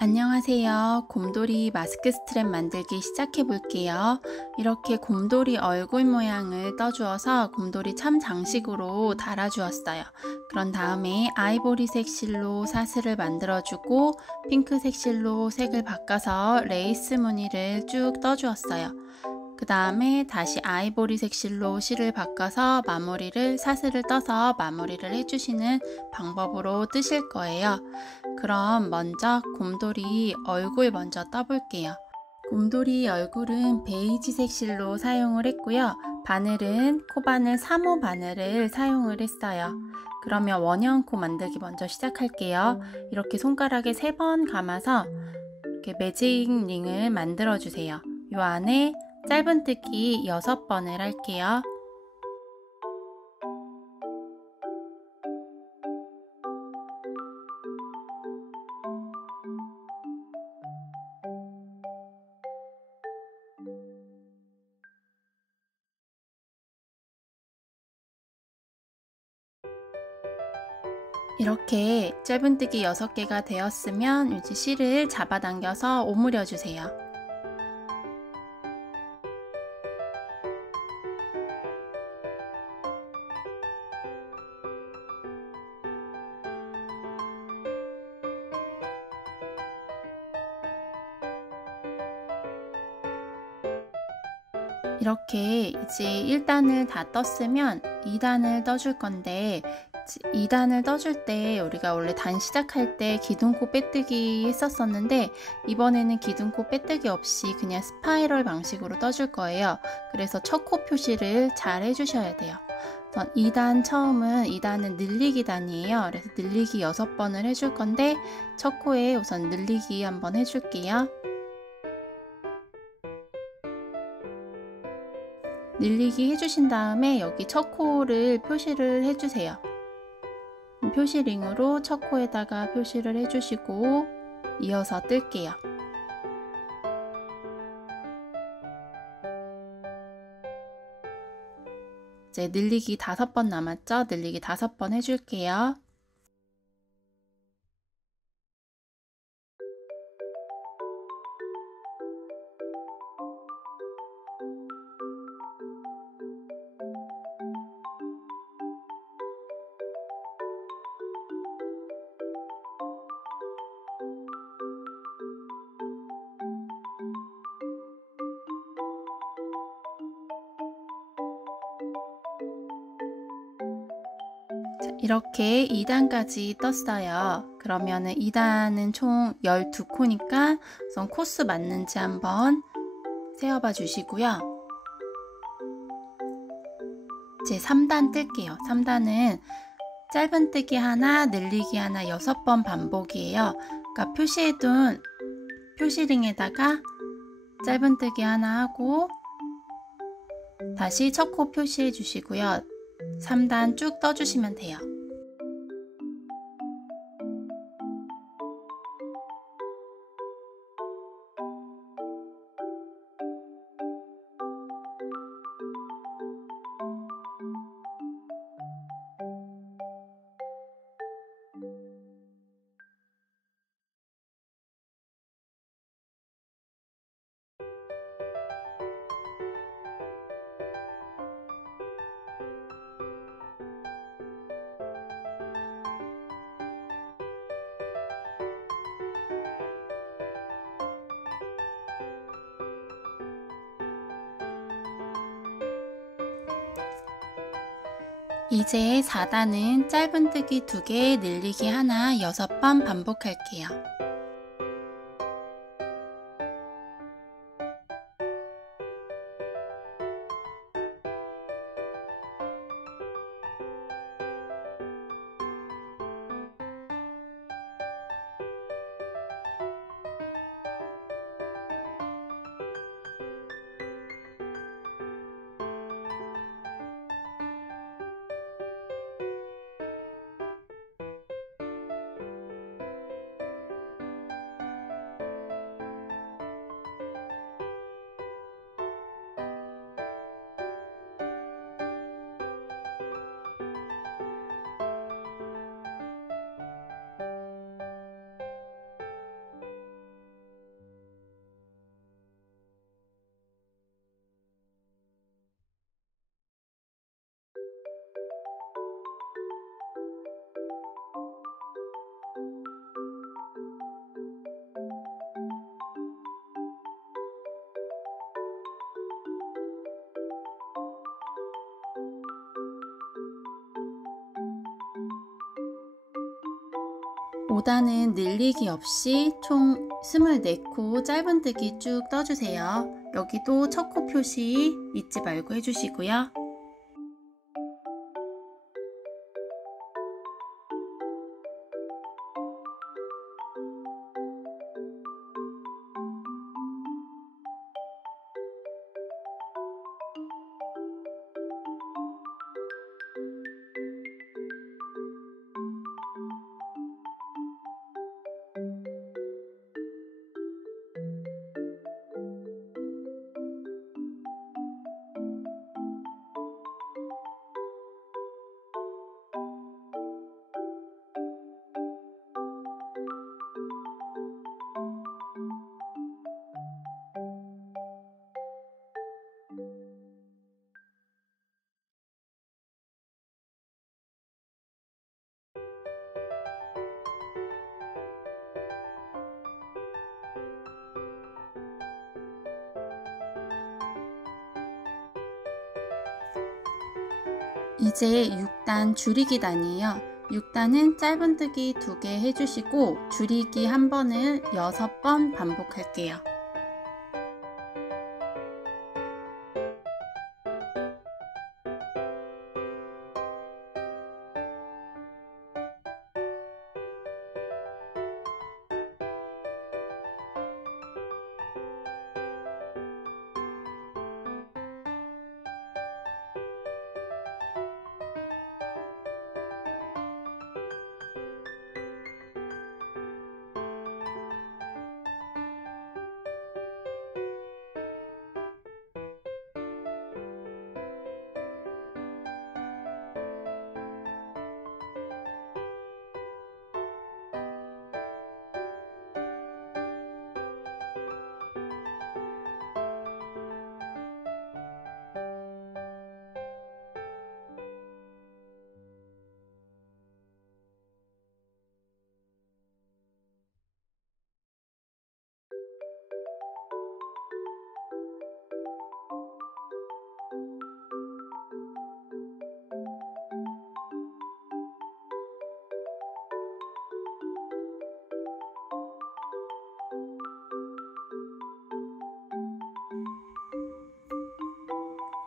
안녕하세요. 곰돌이 마스크 스트랩 만들기 시작해 볼게요. 이렇게 곰돌이 얼굴 모양을 떠주어서 곰돌이 참 장식으로 달아주었어요. 그런 다음에 아이보리색 실로 사슬을 만들어주고 핑크색 실로 색을 바꿔서 레이스 무늬를 쭉 떠주었어요. 그 다음에 다시 아이보리색 실로 실을 바꿔서 사슬을 떠서 마무리를 해주시는 방법으로 뜨실 거예요. 그럼 먼저 곰돌이 얼굴 먼저 떠볼게요. 곰돌이 얼굴은 베이지색 실로 사용을 했고요. 바늘은 코바늘 3호 바늘을 사용을 했어요. 그러면 원형 코 만들기 먼저 시작할게요. 이렇게 손가락에 3번 감아서 이렇게 매직 링을 만들어 주세요. 이 안에 짧은뜨기 6번을 할게요. 이렇게 짧은뜨기 6개가 되었으면 이제 실을 잡아당겨서 오므려 주세요. 이렇게 이제 1단을 다 떴으면 2단을 떠줄 건데 2단을 떠줄 때 우리가 원래 단 시작할 때 기둥코 빼뜨기 했었었는데 이번에는 기둥코 빼뜨기 없이 그냥 스파이럴 방식으로 떠줄 거예요. 그래서 첫 코 표시를 잘 해주셔야 돼요. 2단은 늘리기 단이에요. 그래서 늘리기 6번을 해줄 건데 첫 코에 우선 늘리기 한번 해줄게요. 늘리기 해주신 다음에 여기 첫 코를 표시를 해주세요. 표시링으로 첫 코에다가 표시를 해주시고 이어서 뜰게요. 이제 늘리기 5번 남았죠? 늘리기 5번 해줄게요. 이렇게 2단까지 떴어요. 그러면은 2단은 총 12코니까 우선 코수 맞는지 한번 세어봐 주시고요. 이제 3단 뜰게요. 3단은 짧은뜨기 하나, 늘리기 하나 6번 반복이에요. 그러니까 표시해둔 표시링에다가 짧은뜨기 하나 하고 다시 첫 코 표시해 주시고요. 3단 쭉 떠주시면 돼요. 이제 4단은 짧은뜨기 2개, 늘리기 하나 6번 반복할게요. 5단은 늘리기 없이 총 24코 짧은뜨기 쭉 떠주세요. 여기도 첫 코 표시 잊지 말고 해주시고요. 이제 6단 줄이기 단이에요. 6단은 짧은뜨기 2개 해주시고 줄이기 1번을 6번 반복할게요.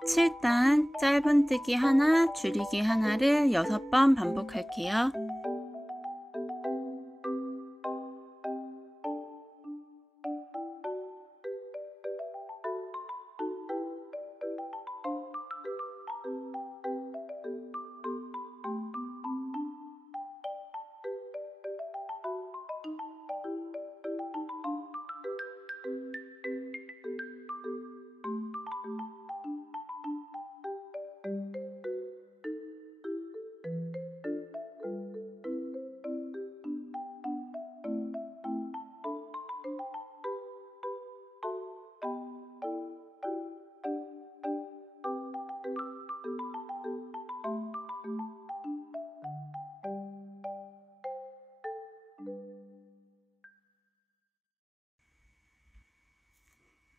칠 단 짧은뜨기 하나, 줄이기 하나를 6번 반복할게요.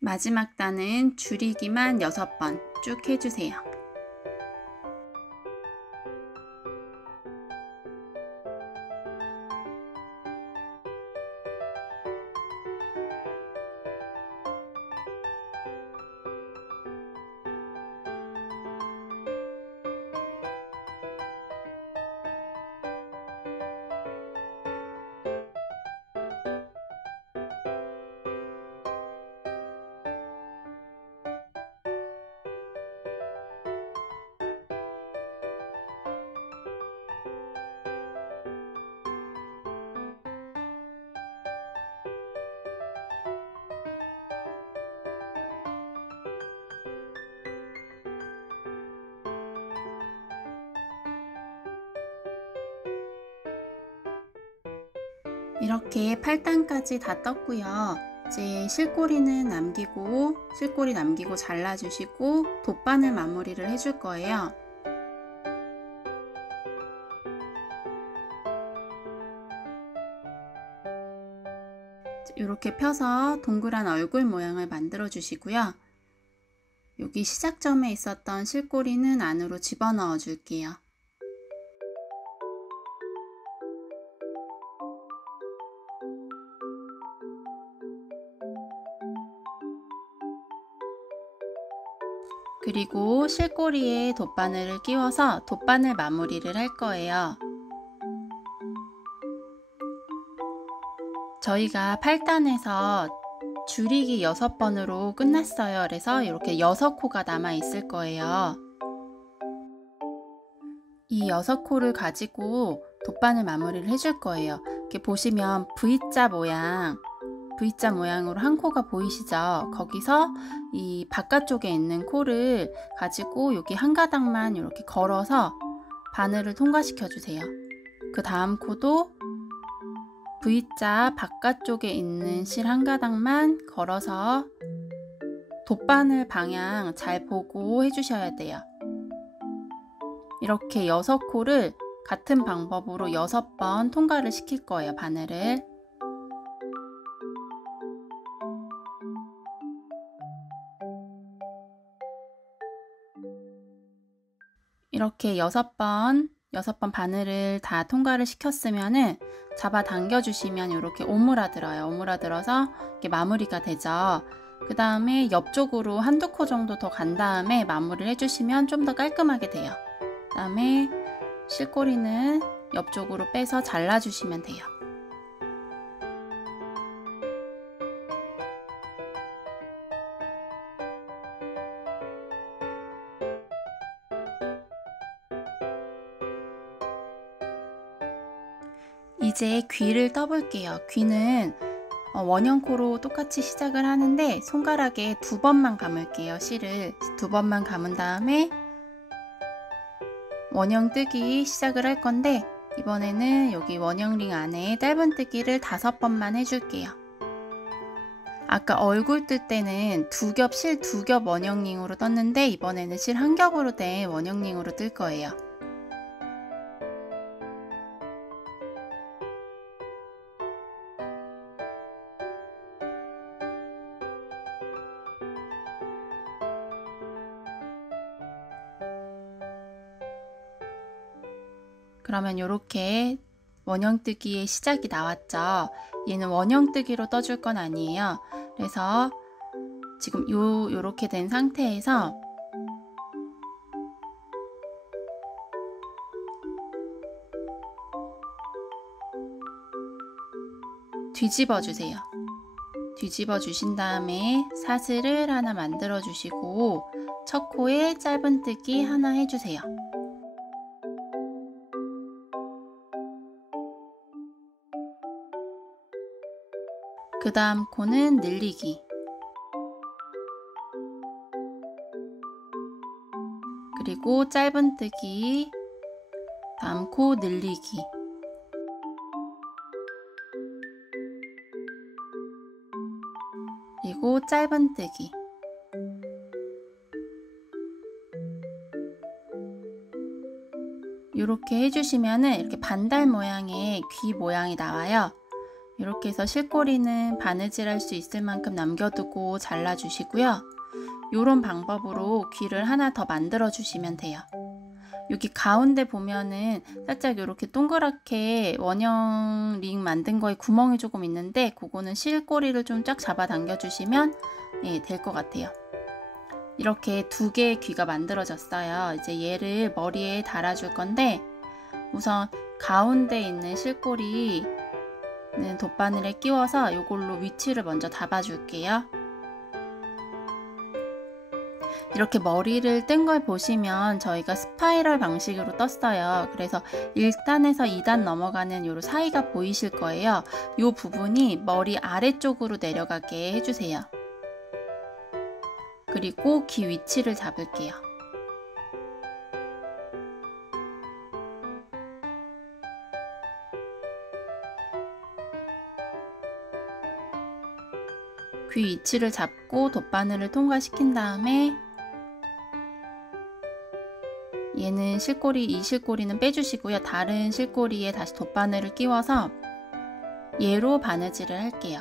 마지막 단은 줄이기만 6번 쭉 해주세요. 이렇게 8단까지 다 떴고요. 이제 실꼬리는 남기고 실꼬리 남기고 잘라주시고 돗바늘 마무리를 해줄 거예요. 이렇게 펴서 동그란 얼굴 모양을 만들어 주시고요. 여기 시작점에 있었던 실꼬리는 안으로 집어넣어 줄게요. 그리고 실꼬리에 돗바늘을 끼워서 돗바늘 마무리를 할 거예요. 저희가 8단에서 줄이기 6번으로 끝났어요. 그래서 이렇게 6코가 남아 있을 거예요. 이 6코를 가지고 돗바늘 마무리를 해줄 거예요. 이렇게 보시면 V자 모양으로 한 코가 보이시죠? 거기서 이 바깥쪽에 있는 코를 가지고 여기 한 가닥만 이렇게 걸어서 바늘을 통과시켜 주세요. 그 다음 코도 V자 바깥쪽에 있는 실 한 가닥만 걸어서 돗바늘 방향 잘 보고 해주셔야 돼요. 이렇게 6코를 같은 방법으로 6번 통과를 시킬 거예요, 바늘을. 이렇게 6번 바늘을 다 통과를 시켰으면은 잡아 당겨 주시면 이렇게 오므라들어요. 오므라들어서 이렇게 마무리가 되죠. 그 다음에 옆쪽으로 한두 코 정도 더 간 다음에 마무리를 해주시면 좀 더 깔끔하게 돼요. 그 다음에 실꼬리는 옆쪽으로 빼서 잘라주시면 돼요. 이제 귀를 떠볼게요. 귀는 원형코로 똑같이 시작을 하는데 손가락에 2번만 감을게요. 실을 2번만 감은 다음에 원형뜨기 시작을 할 건데 이번에는 여기 원형링 안에 짧은뜨기를 5번만 해줄게요. 아까 얼굴 뜰 때는 실 2겹 원형링으로 떴는데 이번에는 실 1겹으로 된 원형링으로 뜰 거예요. 그러면 이렇게 원형뜨기의 시작이 나왔죠. 얘는 원형뜨기로 떠줄 건 아니에요. 그래서 지금 요렇게 된 상태에서 뒤집어 주세요. 뒤집어 주신 다음에 사슬을 하나 만들어 주시고 첫 코에 짧은뜨기 하나 해주세요. 그 다음 코는 늘리기, 그리고 짧은뜨기, 다음 코 늘리기, 그리고 짧은뜨기. 이렇게 해주시면은 이렇게 반달 모양의 귀 모양이 나와요. 이렇게 해서 실꼬리는 바느질 할 수 있을 만큼 남겨두고 잘라주시고요. 이런 방법으로 귀를 하나 더 만들어 주시면 돼요. 여기 가운데 보면은 살짝 이렇게 동그랗게 원형 링 만든 거에 구멍이 조금 있는데 그거는 실꼬리를 좀 쫙 잡아 당겨 주시면 될 것 같아요. 이렇게 2개의 귀가 만들어졌어요. 이제 얘를 머리에 달아줄 건데 우선 가운데 있는 실꼬리 돗바늘에 끼워서 이걸로 위치를 먼저 잡아줄게요. 이렇게 머리를 뜬 걸 보시면 저희가 스파이럴 방식으로 떴어요. 그래서 1단에서 2단 넘어가는 요 사이가 보이실 거예요. 이 부분이 머리 아래쪽으로 내려가게 해주세요. 그리고 귀 위치를 잡을게요. 귀 위치를 잡고 돗바늘을 통과시킨 다음에 얘는 이 실꼬리는 빼주시고요. 다른 실꼬리에 다시 돗바늘을 끼워서 얘로 바느질을 할게요.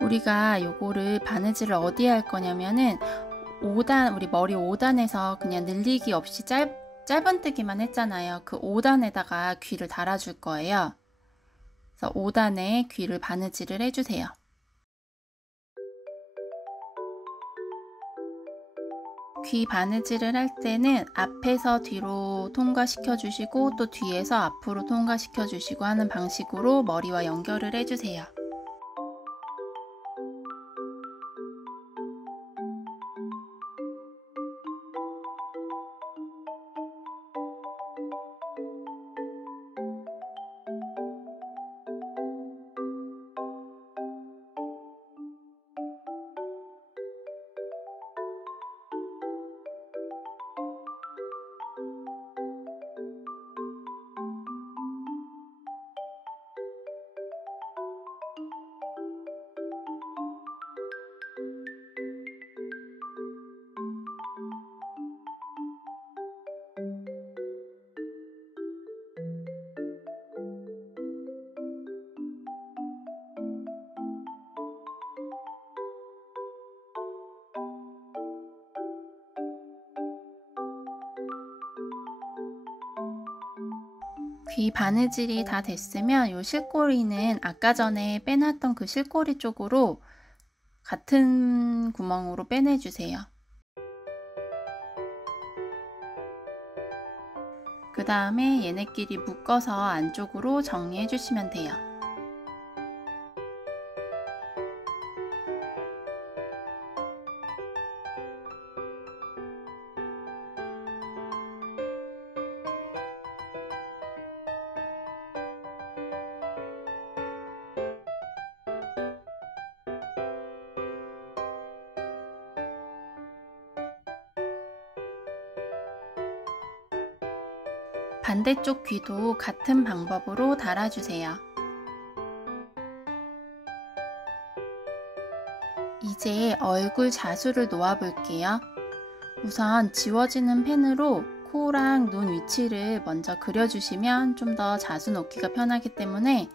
우리가 요거를 바느질을 어디에 할 거냐면은 5단, 우리 머리 5단에서 그냥 늘리기 없이 짧은뜨기만 했잖아요. 그 5단에다가 귀를 달아줄 거예요. 그래서 5단에 귀를 바느질을 해주세요. 귀 바느질을 할 때는 앞에서 뒤로 통과시켜 주시고 또 뒤에서 앞으로 통과시켜 주시고 하는 방식으로 머리와 연결을 해주세요. 귀 바느질이 다 됐으면 이 실꼬리는 아까 전에 빼놨던 그 실꼬리 쪽으로 같은 구멍으로 빼내주세요. 그 다음에 얘네끼리 묶어서 안쪽으로 정리해 주시면 돼요. 반대쪽 귀도 같은 방법으로 달아주세요. 이제 얼굴 자수를 놓아 볼게요. 우선 지워지는 펜으로 코랑 눈 위치를 먼저 그려주시면 좀 더 자수 놓기가 편하기 때문에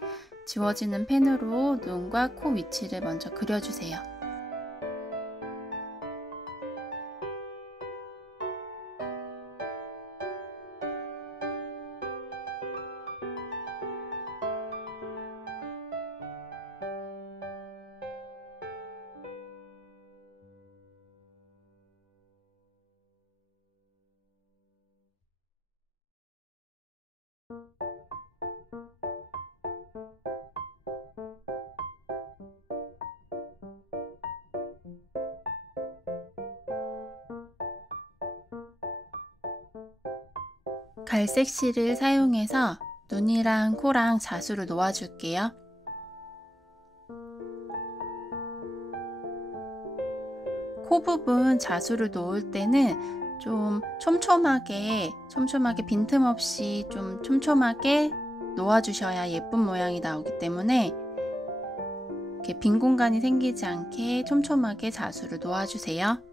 지워지는 펜으로 눈과 코 위치를 먼저 그려주세요. 갈색 실을 사용해서 눈이랑 코랑 자수를 놓아줄게요. 코 부분 자수를 놓을 때는 좀 촘촘하게 빈틈없이 좀 촘촘하게 놓아주셔야 예쁜 모양이 나오기 때문에 이렇게 빈 공간이 생기지 않게 촘촘하게 자수를 놓아주세요.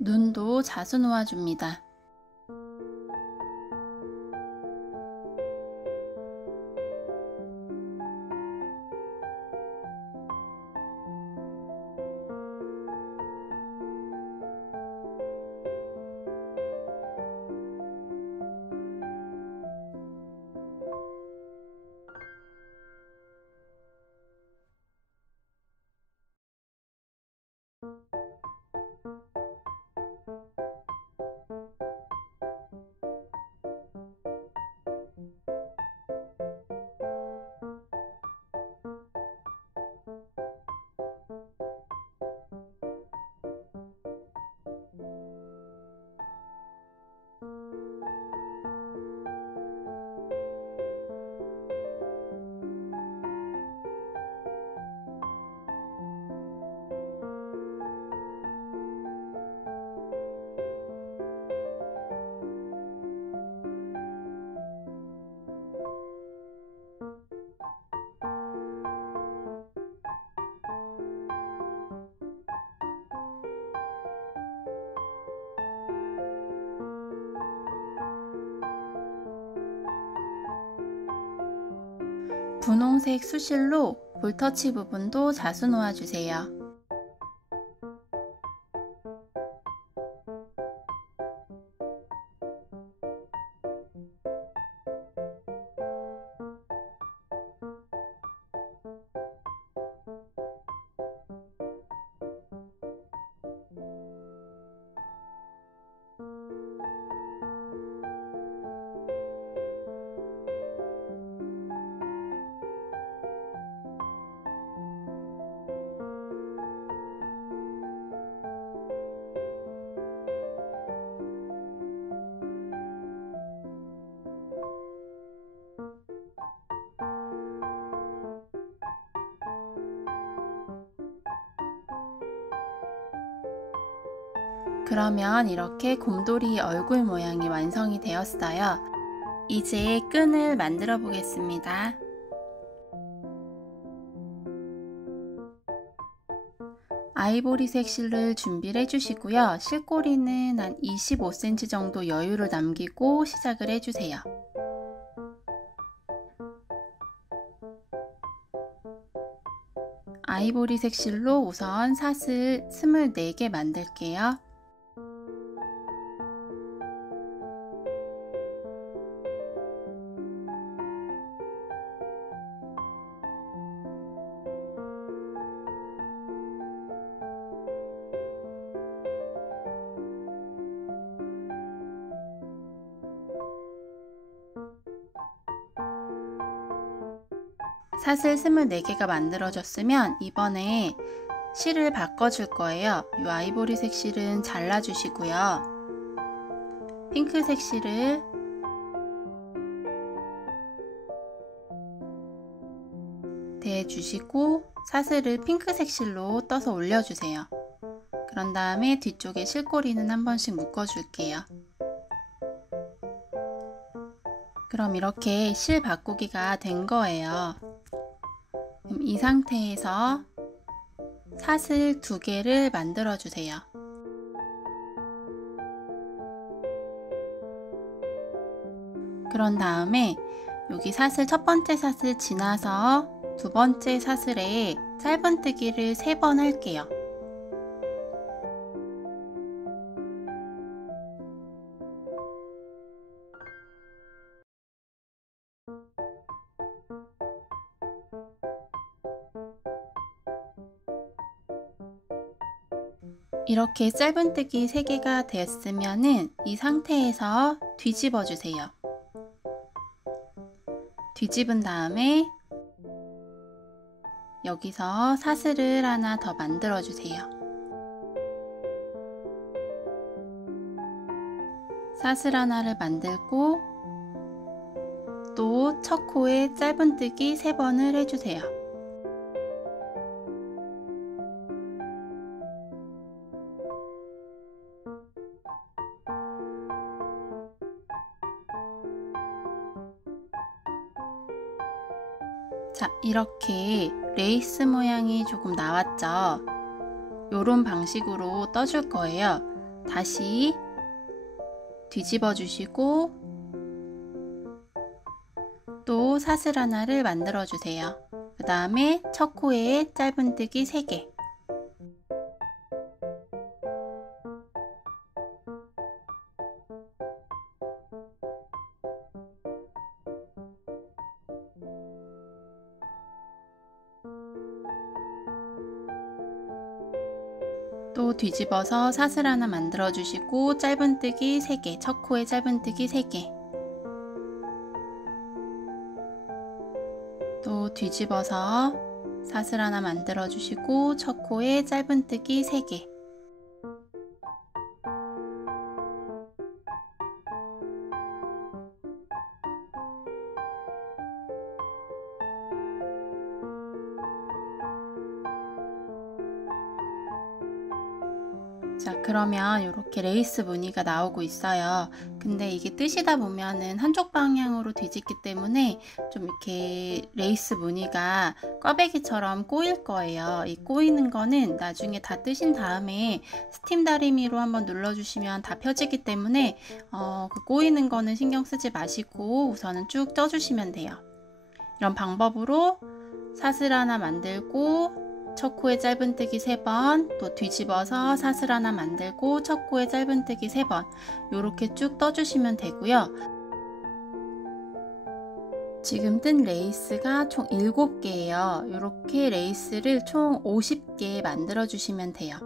눈도 자수 놓아줍니다. 분홍색 수실로 볼터치 부분도 자수 놓아주세요. 그러면 이렇게 곰돌이 얼굴 모양이 완성이 되었어요. 이제 끈을 만들어 보겠습니다. 아이보리색 실을 준비를 해주시고요. 실꼬리는 한 25cm 정도 여유를 남기고 시작을 해주세요. 아이보리색 실로 우선 사슬 24개 만들게요. 사슬 24개가 만들어졌으면 이번에 실을 바꿔줄 거예요. 이 아이보리색 실은 잘라주시고요. 핑크색 실을 대주시고 사슬을 핑크색 실로 떠서 올려주세요. 그런 다음에 뒤쪽에 실꼬리는 한 번씩 묶어줄게요. 그럼 이렇게 실 바꾸기가 된 거예요. 그럼 이 상태에서 사슬 2개를 만들어 주세요. 그런 다음에 여기 사슬 첫 번째 사슬 지나서 두 번째 사슬에 짧은뜨기를 3번 할게요. 이렇게 짧은뜨기 3개가 됐으면은 이 상태에서 뒤집어 주세요. 뒤집은 다음에 여기서 사슬을 하나 더 만들어 주세요. 사슬 하나를 만들고 또 첫 코에 짧은뜨기 3번을 해주세요. 자, 이렇게 레이스 모양이 조금 나왔죠? 요런 방식으로 떠줄 거예요. 다시 뒤집어 주시고 또 사슬 하나를 만들어 주세요. 그 다음에 첫 코에 짧은뜨기 3개, 또 뒤집어서 사슬 하나 만들어 주시고 짧은뜨기 3개, 첫 코에 짧은뜨기 3개, 또 뒤집어서 사슬 하나 만들어 주시고 첫 코에 짧은뜨기 3개, 자, 그러면 이렇게 레이스 무늬가 나오고 있어요. 근데 이게 뜨시다 보면은 한쪽 방향으로 뒤집기 때문에 좀 이렇게 레이스 무늬가 꽈배기처럼 꼬일 거예요. 이 꼬이는 거는 나중에 다 뜨신 다음에 스팀 다리미로 한번 눌러주시면 다 펴지기 때문에 그 꼬이는 거는 신경 쓰지 마시고 우선은 쭉 떠주시면 돼요. 이런 방법으로 사슬 하나 만들고 첫 코에 짧은뜨기 3번, 또 뒤집어서 사슬 하나 만들고 첫 코에 짧은뜨기 3번 이렇게 쭉 떠주시면 되고요. 지금 뜬 레이스가 총 7개예요. 이렇게 레이스를 총 50개 만들어 주시면 돼요.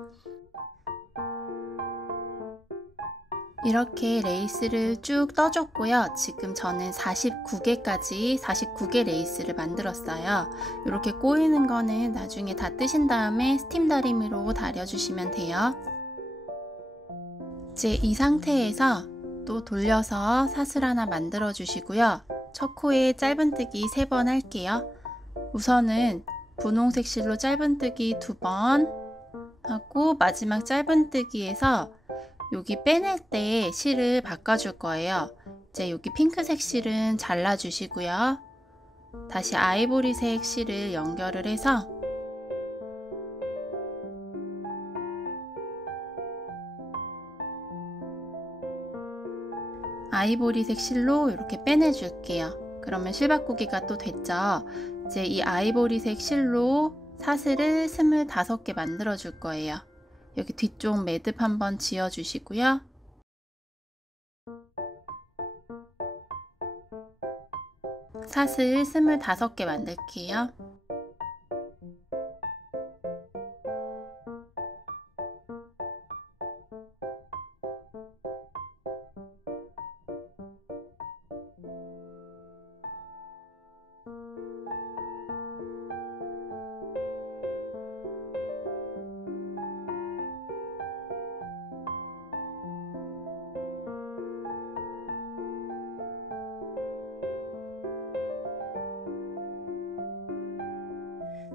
이렇게 레이스를 쭉 떠줬고요. 지금 저는 49개 레이스를 만들었어요. 이렇게 꼬이는 거는 나중에 다 뜨신 다음에 스팀 다리미로 다려주시면 돼요. 이제 이 상태에서 또 돌려서 사슬 하나 만들어 주시고요. 첫 코에 짧은뜨기 3번 할게요. 우선은 분홍색 실로 짧은뜨기 2번 하고 마지막 짧은뜨기에서 여기 빼낼 때 실을 바꿔줄 거예요. 이제 여기 핑크색 실은 잘라 주시고요. 다시 아이보리색 실을 연결을 해서 아이보리색 실로 이렇게 빼내 줄게요. 그러면 실 바꾸기가 또 됐죠. 이제 이 아이보리색 실로 사슬을 25개 만들어 줄 거예요. 여기 뒤쪽 매듭 한번 지어 주시고요. 사슬 25개 만들게요.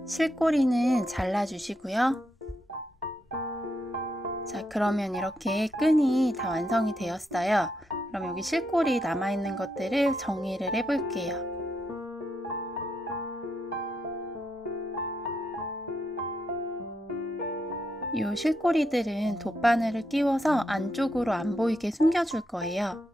실꼬리는 잘라 주시고요. 자, 그러면 이렇게 끈이 다 완성이 되었어요. 그럼 여기 실꼬리 남아있는 것들을 정리를 해 볼게요. 이 실꼬리들은 돗바늘을 끼워서 안쪽으로 안 보이게 숨겨줄 거예요.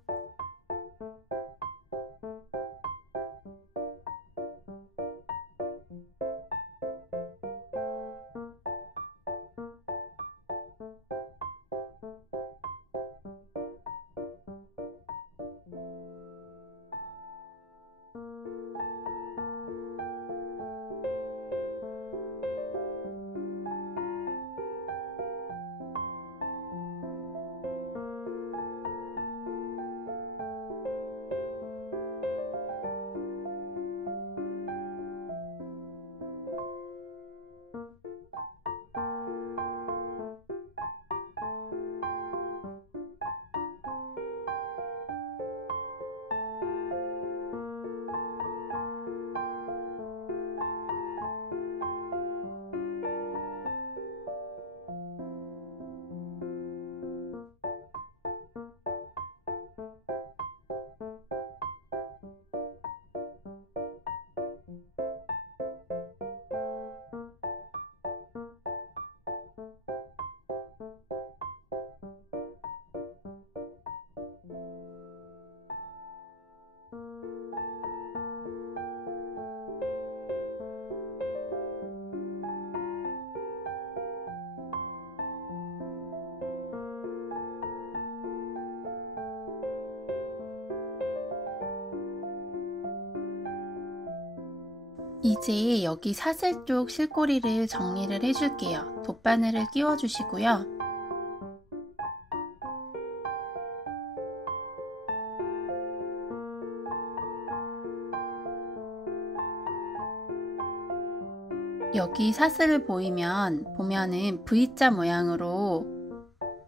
이제 여기 사슬 쪽 실꼬리를 정리를 해줄게요. 돗바늘을 끼워주시고요. 여기 사슬을 보면은 V자 모양으로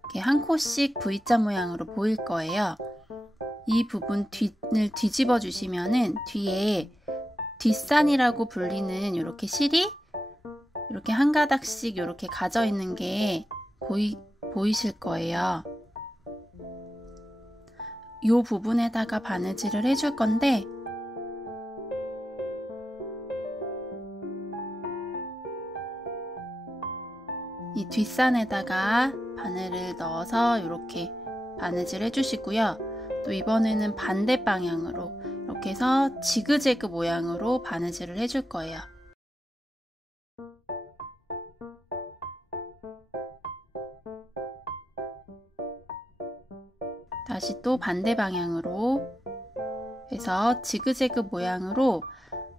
이렇게 한 코씩 V자 모양으로 보일 거예요. 이 부분 뒤를 뒤집어 주시면은 뒤에 뒷산이라고 불리는 이렇게 실이 이렇게 한 가닥씩 이렇게 가져 있는 게 보이실 거예요. 이 부분에다가 바느질을 해줄 건데 이 뒷산에다가 바늘을 넣어서 이렇게 바느질 해주시고요. 또 이번에는 반대 방향으로 이렇게 해서 지그재그 모양으로 바느질을 해줄 거예요. 다시 또 반대 방향으로 해서 지그재그 모양으로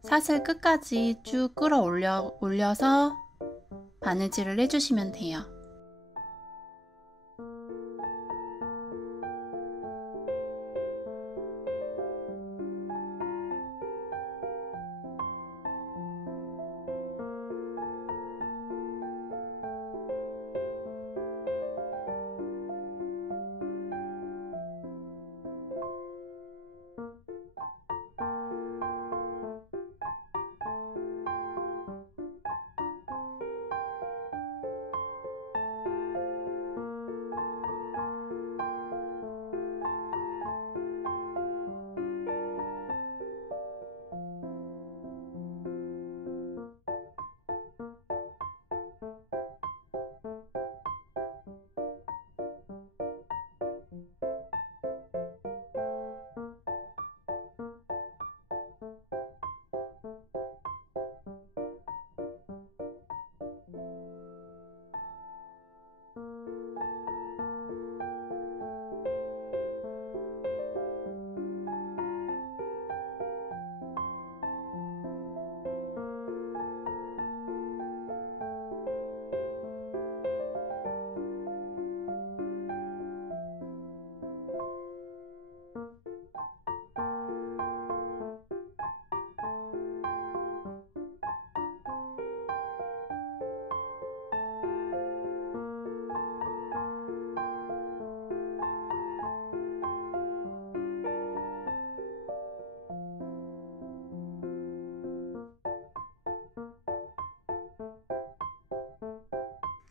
사슬 끝까지 쭉 올려서 바느질을 해주시면 돼요.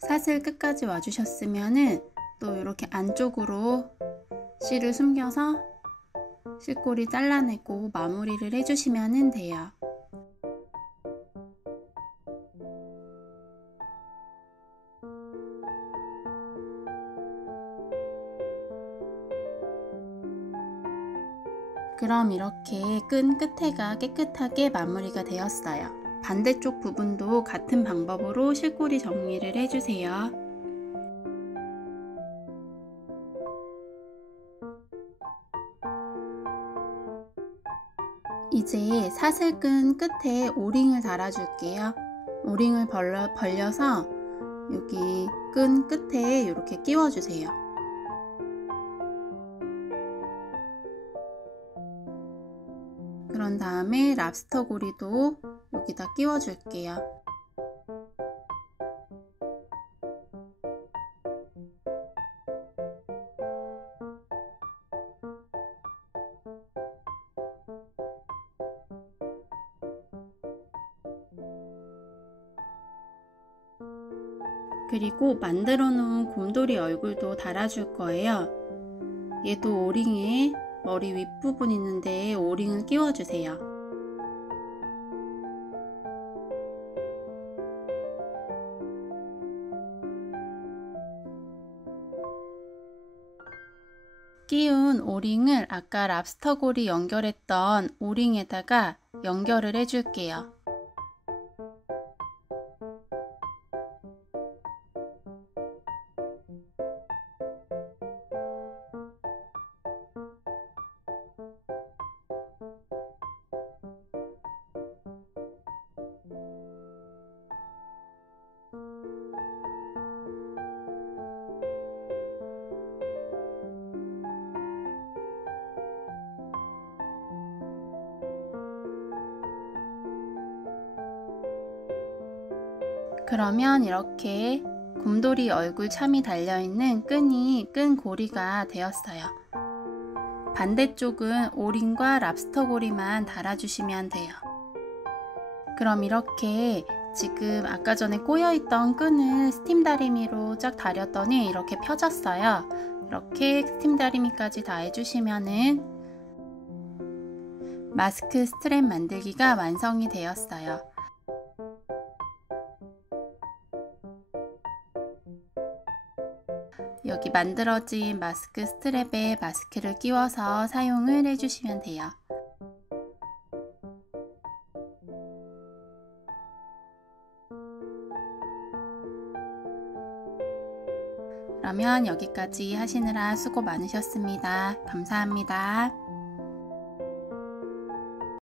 사슬 끝까지 와주셨으면은 또 이렇게 안쪽으로 실을 숨겨서 실꼬리 잘라내고 마무리를 해주시면 돼요. 그럼 이렇게 끈 끝에가 깨끗하게 마무리가 되었어요. 반대쪽 부분도 같은 방법으로 실꼬리 정리를 해주세요. 이제 사슬끈 끝에 오링을 달아줄게요. 오링을 벌려서 여기 끈 끝에 이렇게 끼워주세요. 그런 다음에 랍스터 고리도 여기다 끼워줄게요. 그리고 만들어 놓은 곰돌이 얼굴도 달아줄 거예요. 얘도 오링에 머리 윗부분 있는데 오링을 끼워주세요. 끼운 오링을 아까 랍스터 고리 연결했던 오링에다가 연결을 해줄게요. 그러면 이렇게 곰돌이 얼굴 참이 달려있는 끈이 끈 고리가 되었어요. 반대쪽은 오링과 랍스터 고리만 달아주시면 돼요. 그럼 이렇게 지금 아까 전에 꼬여있던 끈을 스팀 다리미로 쫙 다렸더니 이렇게 펴졌어요. 이렇게 스팀 다리미까지 다 해주시면은 마스크 스트랩 만들기가 완성이 되었어요. 여기 만들어진 마스크 스트랩에 마스크를 끼워서 사용을 해주시면 돼요. 그러면 여기까지 하시느라 수고 많으셨습니다. 감사합니다.